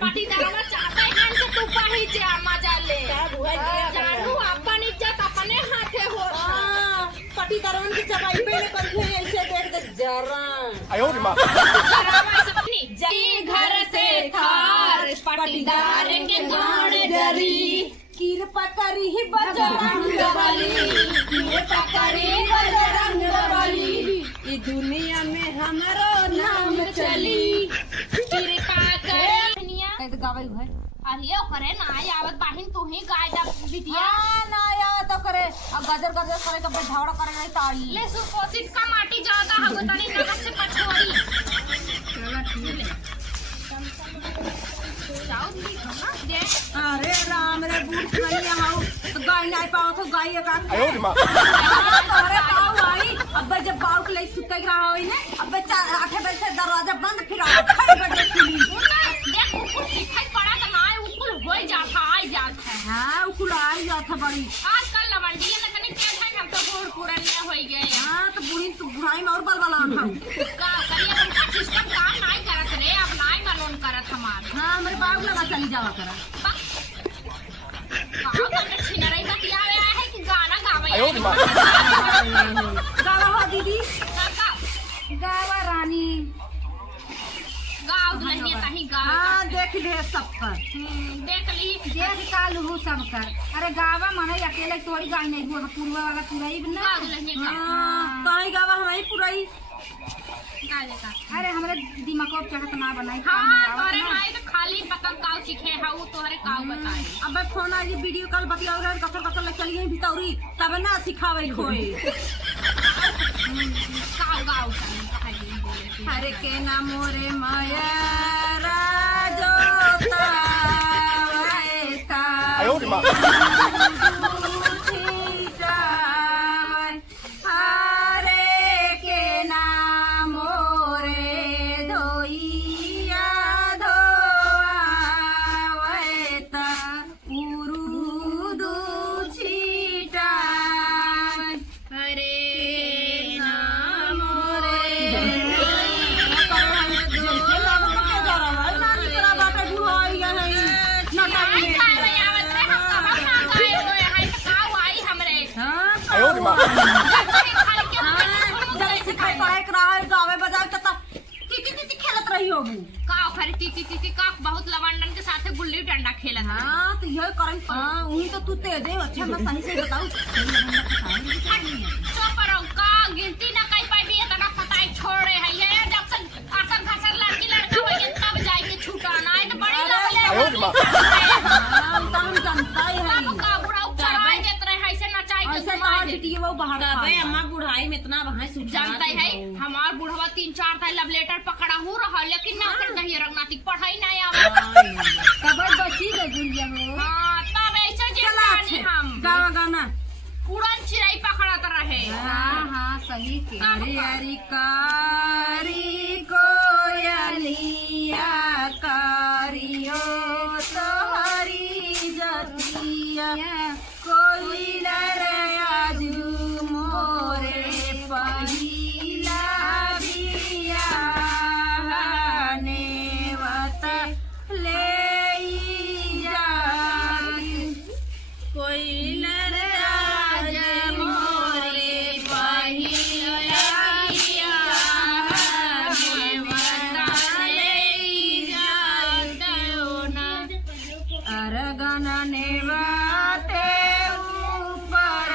पाटीदाराला चाहता है कि तू पाही जे मजा ले जानू अपन इज्जत अपने हाथे हो पाटीदारन की चबाई पे कंधे ऐसे देख दे जरा 哎呦我的妈！ जी घर से थार पाटीदार के गाड़ डरी कृपा करी ही बजरंग बली कृपा करी बजरंग बली ई दुनिया में हमारो नाम चली कृपा करिया कह तो गावे है अरे करे ना आवत बाहिन तू ही गाय दा बिटिया ना या तो करे अब गजर गजर करे के बैठावड़ा करे नहीं ताई ले सुपोषित का माटी ज्यादा हगो तनी नगद से पछोड़ी चला ठीक है जाओ दी खाना दे अरे राम रे बूढ़ बनिया हाउ तो गाय नहीं पाओ तो गाय का 哎呦我的妈！ तोरे पाओ आई अब जब पाओ के लिए सुतई रहा होई ने अब 8 बजे से दरवाजा बंद फिर 8 बजे खुली देख ऊपर दिखाई पड़ा तो ना ऊपर होई जाता आ जाता है हां उकुल आई जात बड़ी आजकल लवंडिया ने कने क्या है हम तो बूढ़ पुराने होई गए हां तो बूढ़ी तो बुढ़ाई में और बल बला हम का करिए तुमका सिस्टम काम नहीं करत रे अब नहीं मालूम करत हमार हां हमरे पाओ लगा चली जावा करा कहां का छिनरई बतियावे आया है कि गाना गावे 哎呦我的妈！ गावा हो दीदी काका गावा रानी गाओ दुल्हनिया कहीं गाओ हां देख ले सब पर देख ली देख काल हो सब कर अरे गावा मने अकेले तोड़ी गाय नहीं हुआ पूर्वा वाला पुराई ना गाओ दुल्हनिया का हां ताई गावा हमारी पुराई गाले का अरे हमरे दिमाग को चढ़त ना बनाई हां तोरे माई तो खाली पतंग काव सीखे हाउ तोरे काव बताई अब फोन आई वीडियो कॉल बतियाओ रे कतर कतर ले चली भितौरी तब ना सिखावे खोई गाओ गाओ कहीं बोले हरे के ना मोरे माया राजोता वैता 哎呦我的妈！ हरे के ना मोरे धोइया धोवैता उरुदु छिटा हरे नाम रे नहीं खावे आवत रे हम कहां ना गाए होए है तो काव आई हमरे 哎呦我的妈！ खाली के गावे बजावे तता की खेलत रही होबू काव खरी ती का बहुत लवंडन के साथे गुल्ली डंडा खेलत है हां तो यही करन हां उही तो तू तेज है अच्छा मैं सही से बताऊं चुप रहो का गिनती ना कई पाई भी इतना पताई छोड़े है ये जब से आसन खासन लड़की लड़का हो गए तब जाए के छूटाना है तो बड़ी लवले 哎呦我的妈！ हां तम जनता है बाबू का बुढ़ा चढ़ाई देत रहे ऐसे नचाई के ऐसे घुमाई तार दे बिटिया वो बाहर तबे अम्मा बुढ़ाई में इतना वहां से जानता है हमार बुढ़वा 3-4 था लव लेटर पकड़ा हो रहा लेकिन ना कर दही रंगनाती पढ़ाई नहीं आवे तब बची गई गुड़िया हो हां तब ऐसे जे चला जानी हम गावा गाना उड़न चिड़ै पकड़त रहे हां हां सही के अरे अरे कारी कोयलिया कारियो तो हरी जतिया कोई आजू मोरे पहिला बिया नेवत ले जा कोई आज मोरे पहिला बिया नेवत ले जा अरगन नेवाते ऊपर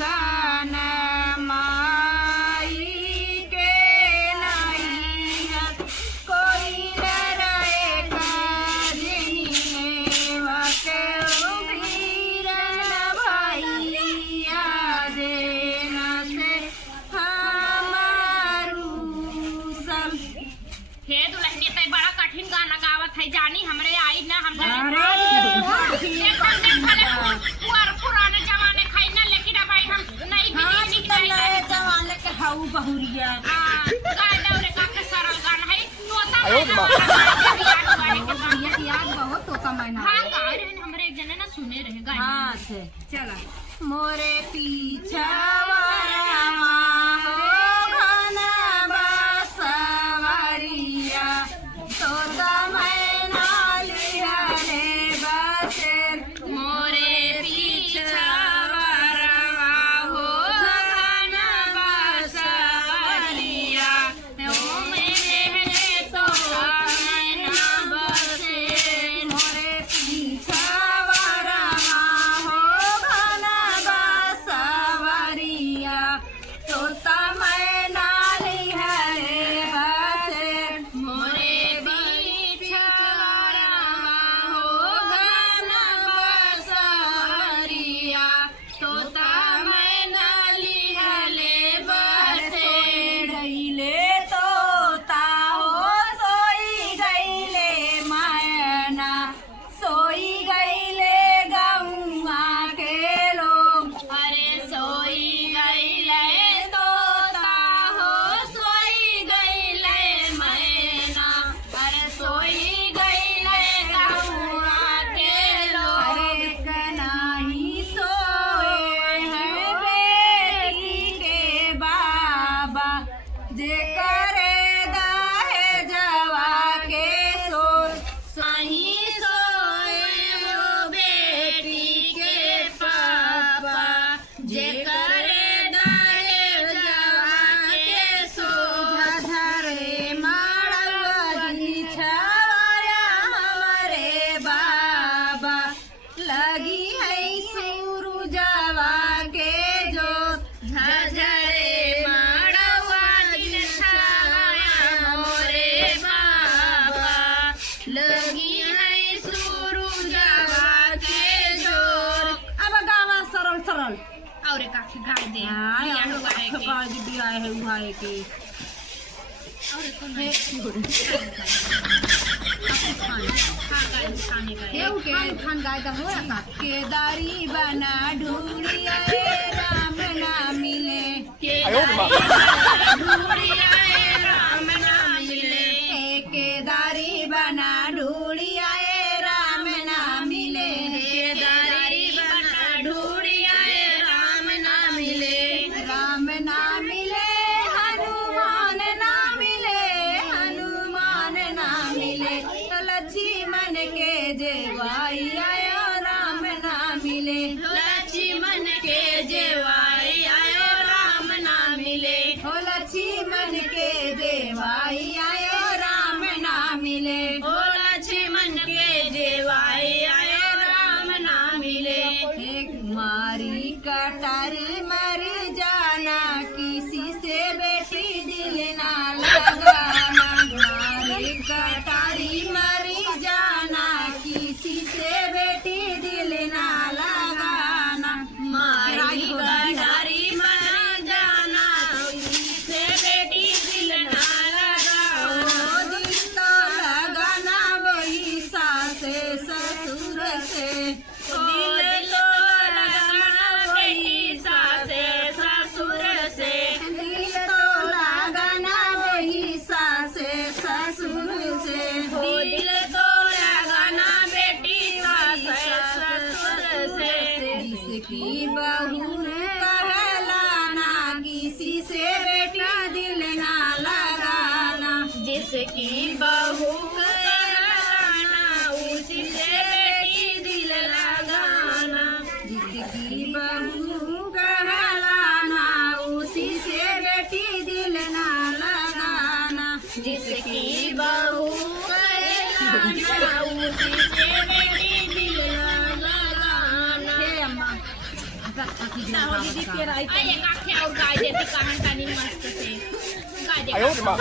गन माई के नैया कोई रहे काजनी नेवते वीरन भैया देन से हमारू सब हे दुल्हनिया ते बड़ा कठिन गाना गावत है जानी हमरे आई ना हमरे पुराने जमाने खाई ना लेकिन अब आई हम नहीं भी नहीं जवान के हाउ बहुरिया गाय दौरे का के सरल गाना है नोता 哎呦我的妈！ बढ़िया याद बहुत तोता मैना हां गाय रहे हमरे एक जने ना सुने रहे गाय हाँ से चला मोरे पीछा घन बसवरिया तोता मैना जे करे दाहे जवा के सोर सही सोए वो बेटी के पापा जे करे दाहे जवा के सोर धरे माड़वा जी छाया हमारे बाबा लगी है सूरजवा के जो झझरे माड़वा दिन छाया मोरे बाबा लगी है सूरजवा के जोर। अब गावा सरल सरल और का गाय दे आए बिया हुआ है के काज दिया है उहाए के और खाने का हे खान खान गाय का हो रहा केदारी बना ढूंढिया राम ना मिले अयो रे माँ। ढूंढिया राम ना मिले केदारी बना ढूंढिया राम ना मिले केदारी बना ढूंढिया राम ना मिले राम ना मिले हनुमान ना मिले हनुमान ना मिले लक्ष्मण के जेवाई आयो राम ना मिले लक्ष्मण के जेवाई आयो राम ना मिले हो लक्ष्मण के जेवाई आयो राम ना मिले ओ लक्ष्मण के जेवाई आयो राम ना मिले एक मारी कटारी मर जाना किसी से बेटी दिल ना लगाना मारी कटारी मर जाना किसी से बेटी दिल ना लगाना मारी गडारी मर जाना से बेटी दिल ना लगाओ ओ दिल तो लगाना वही सास ससुर से दिल तो लगाना वही सासे ससुर से दिल तो लगाना वही सास ससुर से हो दिल तो लगाना बेटी सासे ससुर से जिसकी बहू कहलाना किसी से बेटा दिल ना लगाना जिसकी बहू कहलाना उसी से बेटी दिल लगाना जिसकी बहू कहलाना उसी से बेटी दिल ना लगाना जिसकी बहू कहलाना उसी से बेटी दिल लगाना हे अम्मा दीदी के राय अरे काखे और गाय देती कहां तनी मस्त से गाय दे अयो रे माँ।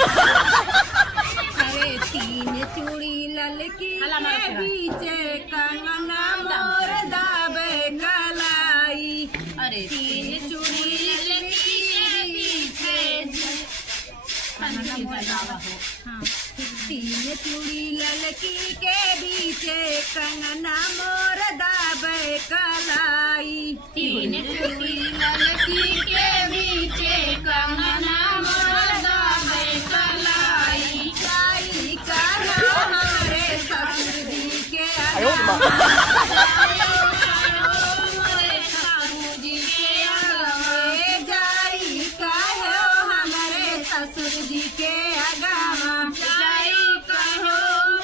अरे तीन चूड़ी ललकी हला मारा के करा। बीच कंगना मोर दाबे कलाई अरे तीन चूड़ी ललकी के बीच तनी बजावा हो हाँ तीन चूड़ी ललकी के बीच कंगना मोर दाबे कलाई तीन चूड़ी ललकी के बीच कंगना मोर दाबे कलाई जाई कहो हमारे ससुर जी के अयो रे माँ। मोरे सासू जी के ए जाई कहो हमारे ससुर जी के अगामा जाई कहो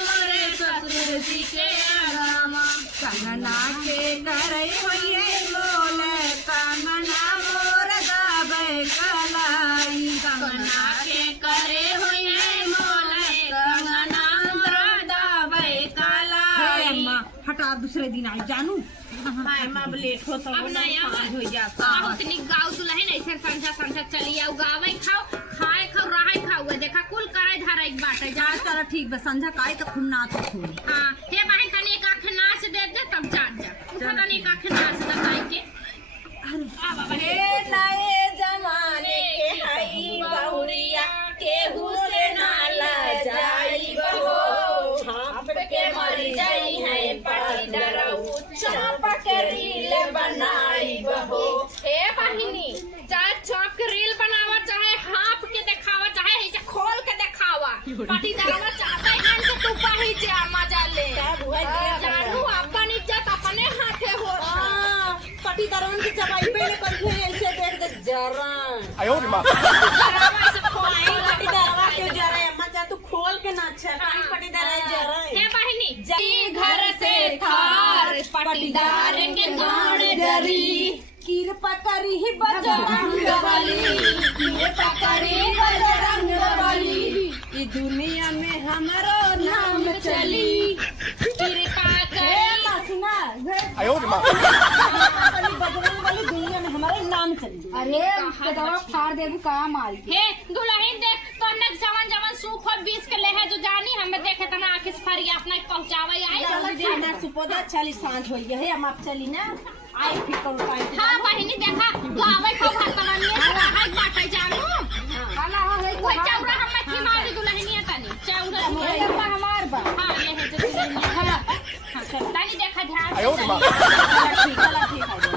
मोरे ससुर जी के अगामा कंगना के करे होइए मोल कंगना मोर दाबे कलाई कंगना के करे हुए मोले कंगना मोर दाबे हे कलाई अम्मा हटा दूसरे दिन आई जानू हाय मां लेट हो तो अब नहीं हो जा बहुत निक गाँव दुल्हन ऐसे संझा संझा चली आओ गावे खाओ खाए खाओ रहाय खाओ देखा कुल करे धरा एक बाटे जा चल ठीक बस संझा काई तो खुन्ना तो छोड़ी हाँ हे बहन तनी एक आँख नाच दे दे तब जान जा तनी एक आँख नाच दे गाय के आ बाबा हे नए जमाने के हई बहुरिया केहू से ना लजाई बहो झाप के मर जाई है पटी डरऊ चाप के रील बनाई बहो हे बहिनी चाहे चौक रील बनावा चाहे हाफ के दिखावा चाहे ऐसे खोल के दिखावा पाटी दरवा चाहते हैं कि तू पाही जा मजा ले जानू अपन इज्जत अपने हाथे हो पटी दरवन की चबाई पे ने कर ऐसे देख दे जरा अयो रे माँ। ऐसे खोल पाटीदार के गाड़ जरी कृपा करी बजरंग बली, कृपा करी बजरंग बली, ई दुनिया में हमारो नाम चली। कृपा हे करी मासुमा, हे 哎呦我的妈！ बजरंग बली दुनिया में हमारे नाम चली। अरे कदवा फाड़ देबू का मार के। हे दुल्हन देख तोने जवन जवन सूप और बीस के ले है जो जानी हमें देखे तना आखिस फरिया अपना पहुंचावे आई दीदी हमार सुपोदा चली सांझ होई है हम आप चली ना आई फिर करू टाइम। हां बहिनी देखा गावे को भात बनानी है हाय बाटे जानू खाना हो है कोई चौरा हम मच्छी मारी दुल्हनिया तनी चौरा ये तो हमार बा। हां ये है जो दुल्हनिया हां तानी देखा ध्यान 哎呦我的妈！ ठीक है।